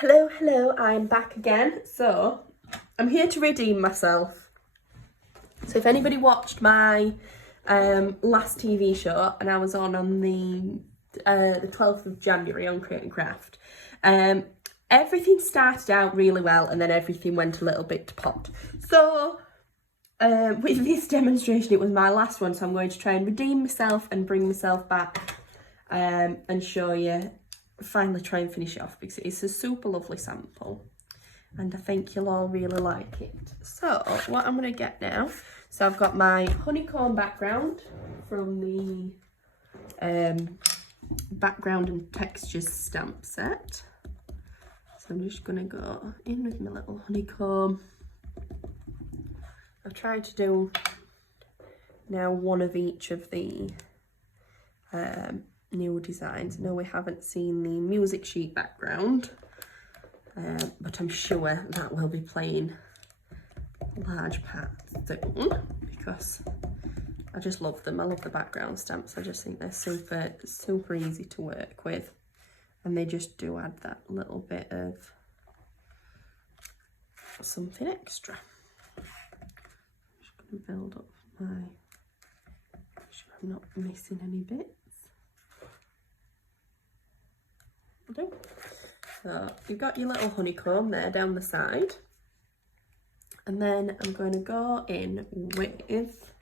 Hello, I'm back again. So, I'm here to redeem myself. So if anybody watched my last TV show, and I was on the 12th of January on Creating Craft, everything started out really well and then everything went a little bit to pot. So, with this demonstration, it was my last one, so I'm going to try and redeem myself and bring myself back and show you, finally try and finish it off, because it's a super lovely sample and I think you'll all really like it. So what I'm going to get now, so I've got my honeycomb background from the background and textures stamp set. So I'm just going to go in with my little honeycomb. I've tried to do now one of each of the new designs. I know we haven't seen the music sheet background, but I'm sure that will be playing large parts soon, because I just love them. I love the background stamps. I just think they're super easy to work with, and they just do add that little bit of something extra. I'm just going to build up my, make sure I'm not missing any bits. So you've got your little honeycomb there down the side, and then I'm going to go in with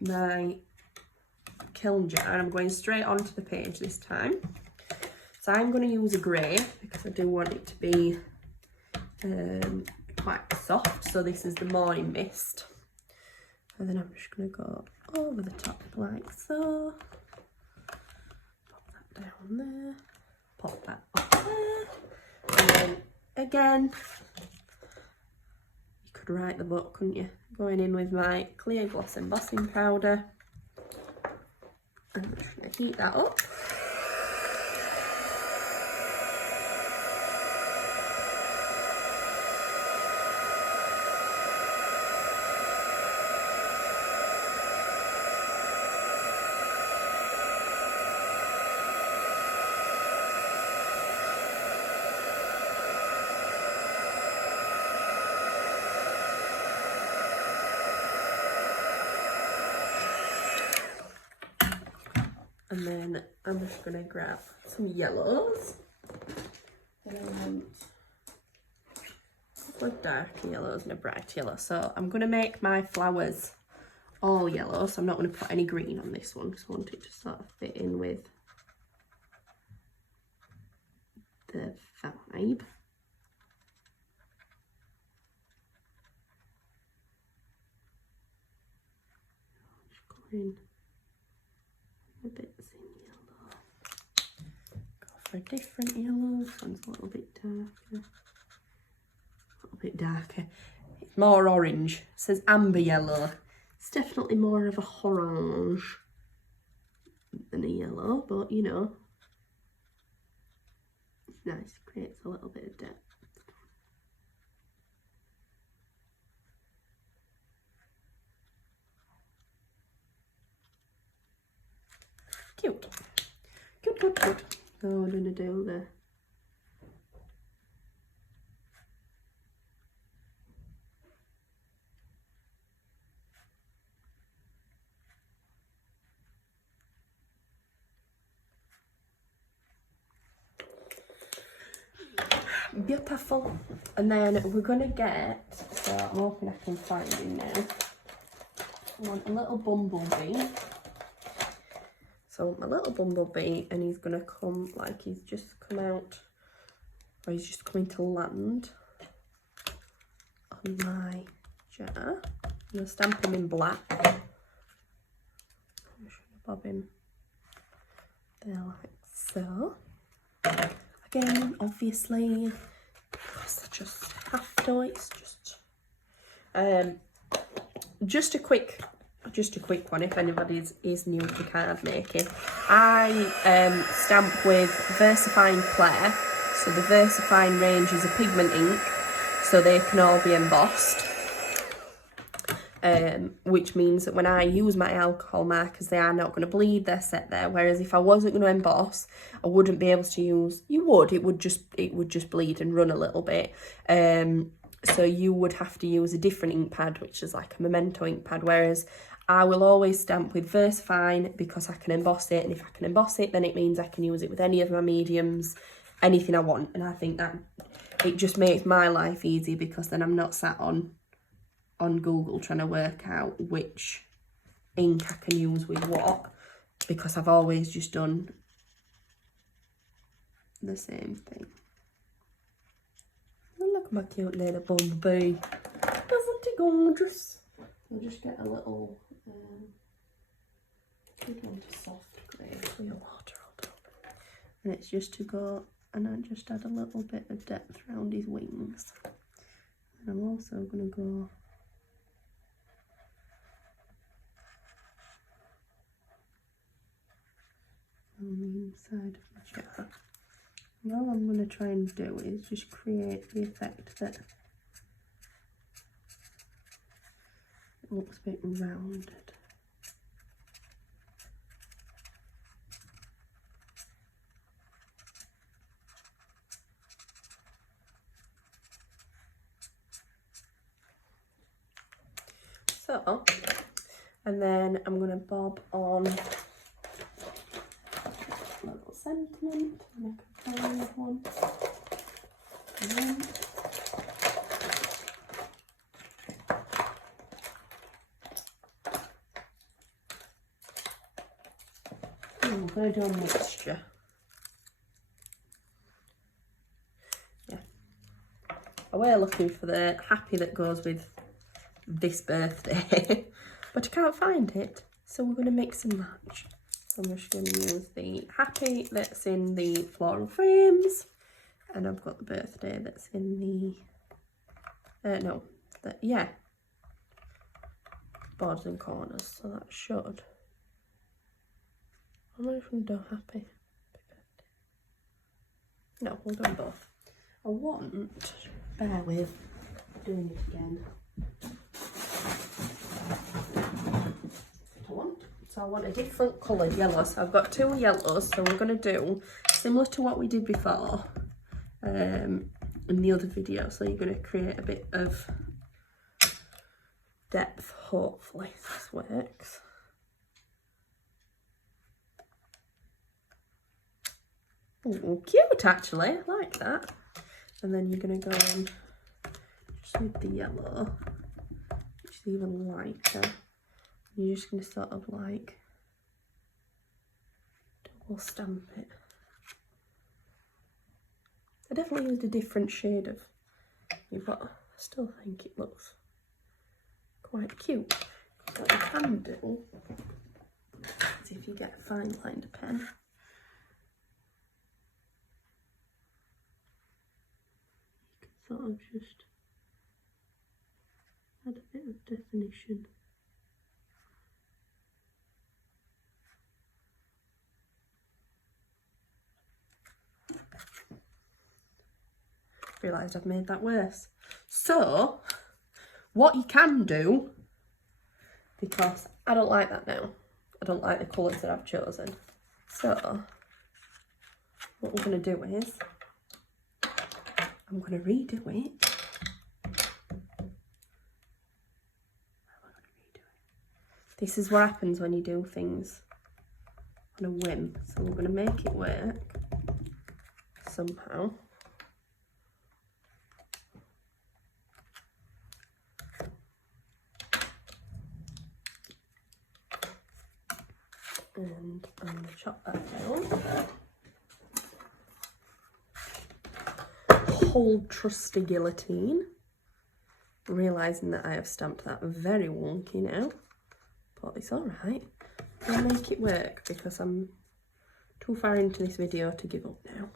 my kiln jar, and I'm going straight onto the page this time. So I'm going to use a grey because I do want it to be quite soft. So this is the Morning Mist, and then I'm just going to go over the top like so. Down there, pop that up there, and then again, you could write the book, couldn't you? Going in with my clear gloss embossing powder, and I'm just going to heat that up. And then I'm just going to grab some yellows, and I want a couple of dark yellows and a bright yellow. So I'm going to make my flowers all yellow, so I'm not going to put any green on this one, because I want it to sort of fit in with the vibe. Just go in a bits in yellow. Go for a different yellow. This one's a little bit darker. It's more orange. It says amber yellow. It's definitely more of a orange than a yellow, but you know, it's nice. It creates a little bit of depth. Cute. So we're going to do the beautiful, and then we're going to get, so I'm hoping I can find him now. I want a little bumblebee. So my little bumblebee, and he's going to come like he's just come out, or he's just coming to land on my jar. I'm going to stamp him in black. I'm just going to bob him there like so. Again, obviously, because I just have to, it's just a quick one if anybody is new to card making. I stamp with VersaFine Clair, so the VersaFine range is a pigment ink, so they can all be embossed. which means that when I use my alcohol markers, they are not going to bleed, they're set there. Whereas if I wasn't going to emboss, I wouldn't be able to use, it would just bleed and run a little bit. So you would have to use a different ink pad, which is like a memento ink pad, whereas I will always stamp with VersaFine because I can emboss it, and if I can emboss it, then it means I can use it with any of my mediums, anything I want. And I think that it just makes my life easy, because then I'm not sat on Google trying to work out which ink I can use with what, because I've always just done the same thing. Oh, look at my cute little bumblebee. Isn't it gorgeous? I'll just get a little good one to soft grey clear water on top. And it's just to go, and I just add a little bit of depth around his wings. And I'm also going to go on the inside of the jar. And all I'm going to try and do is just create the effect that it looks a bit rounded. So, and then I'm going to bob on a little sentiment, make a fine one. And then I'm going to do a mixture. Yeah. We're looking for the happy that goes with this birthday, but I can't find it, so we're going to mix and match. So I'm just going to use the happy that's in the floral frames, and I've got the birthday that's in the borders and corners, so that should. I'm not even do happy. No, we'll do them both. I want, bear with, doing it again. So I want a different coloured yellow. So I've got two yellows, so we're going to do similar to what we did before in the other video. So you're going to create a bit of depth, hopefully this works. Oh, cute actually, I like that. And then you're going to go on just with the yellow, which is even lighter. You're just going to sort of like double stamp it. I definitely used a different shade of, but I still think it looks quite cute. So what you can do is, if you get a fine liner pen, you can sort of just add a bit of definition. Realised I've made that worse. So, what you can do, because I don't like that now, I don't like the colours that I've chosen. So, what we're going to do is, I'm going to redo it. This is what happens when you do things on a whim. So we're going to make it work somehow. And I'm going to chop that down. Hold trusty guillotine. Realising that I have stamped that very wonky now. But it's alright. I'll make it work because I'm too far into this video to give up now.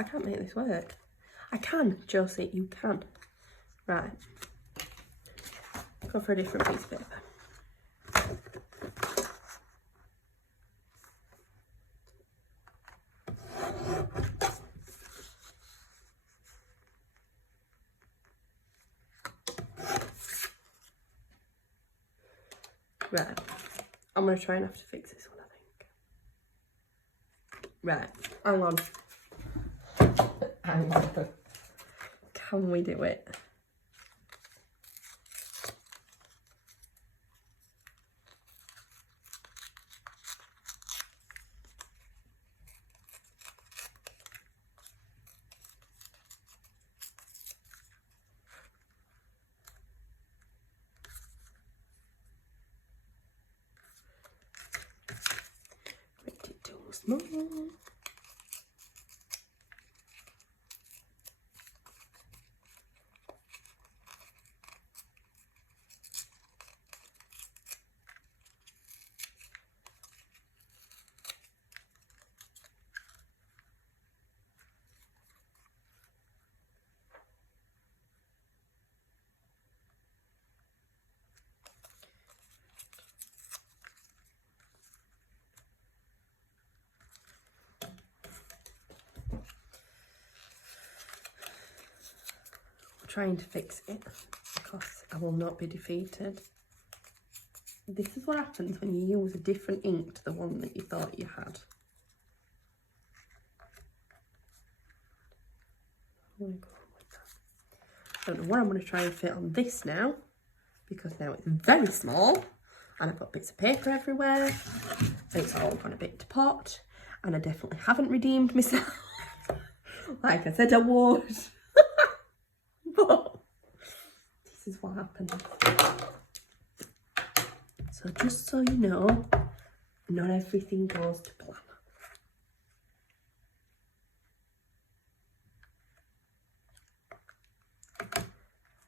I can't make this work. I can, Josie, you can. Right. Go for a different piece of paper. Right, I'm going to try and have to fix this one, I think. Right, hang on. Hang on. Can we do it? Make it too small. Trying to fix it because I will not be defeated. This is what happens when you use a different ink to the one that you thought you had. I'm gonna go with that. I don't know what I'm going to try and fit on this now, because now it's very small and I've got bits of paper everywhere and it's all gone a bit to pot, and I definitely haven't redeemed myself like I said I would. But this is what happens. So just so you know, not everything goes to plan.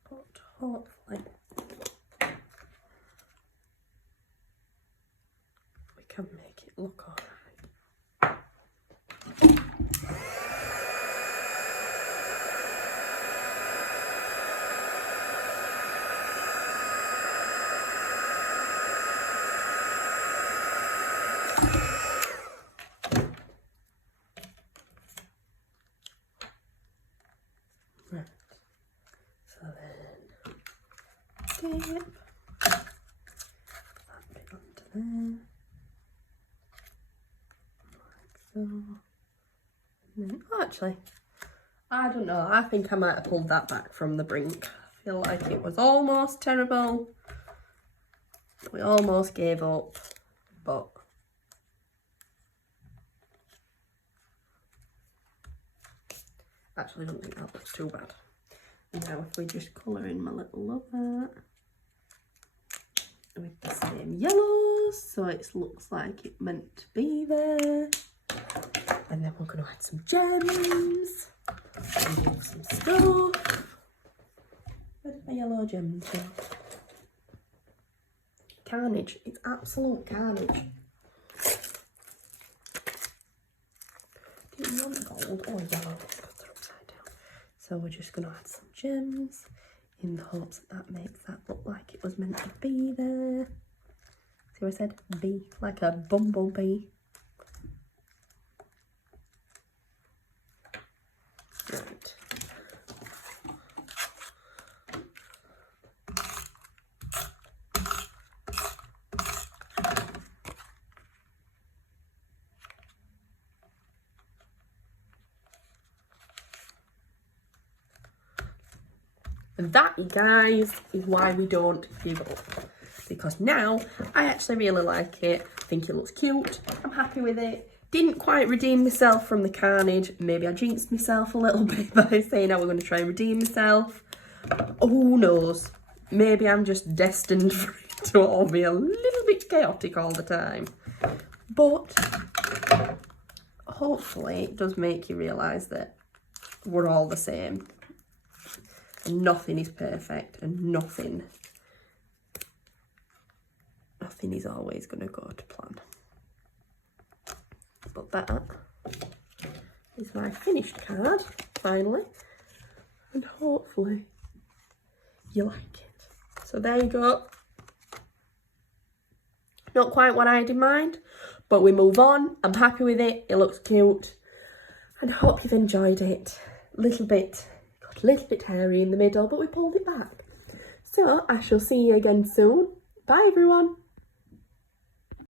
But hopefully we can make it look alright. Right, so then dip that bit onto there, like so. And then, oh, actually, I don't know, I think I might have pulled that back from the brink. I feel like it was almost terrible. We almost gave up, but actually I don't think that looks too bad. Now if we just colour in my little lover with the same yellows, so it looks like it meant to be there. And then we're going to add some gems and do some stuff. Where did my yellow gems go? Carnage, it's absolute carnage. Do you want gold or yellow? So we're just going to add some gems in the hopes that that makes that look like it was meant to be there. See what I said? Bee, like a bumblebee. Right. And that, you guys, is why we don't give up. Because now, I actually really like it. I think it looks cute. I'm happy with it. Didn't quite redeem myself from the carnage. Maybe I jinxed myself a little bit by saying I was going to try and redeem myself. Who knows? Maybe I'm just destined for it to all be a little bit chaotic all the time. But hopefully it does make you realise that we're all the same. And nothing is perfect, and nothing is always going to go to plan. But that is my finished card, finally, and hopefully you like it. So there you go. Not quite what I had in mind, but we move on. I'm happy with it. It looks cute, and I hope you've enjoyed it. A little bit hairy in the middle, but we pulled it back. So I shall see you again soon. Bye everyone.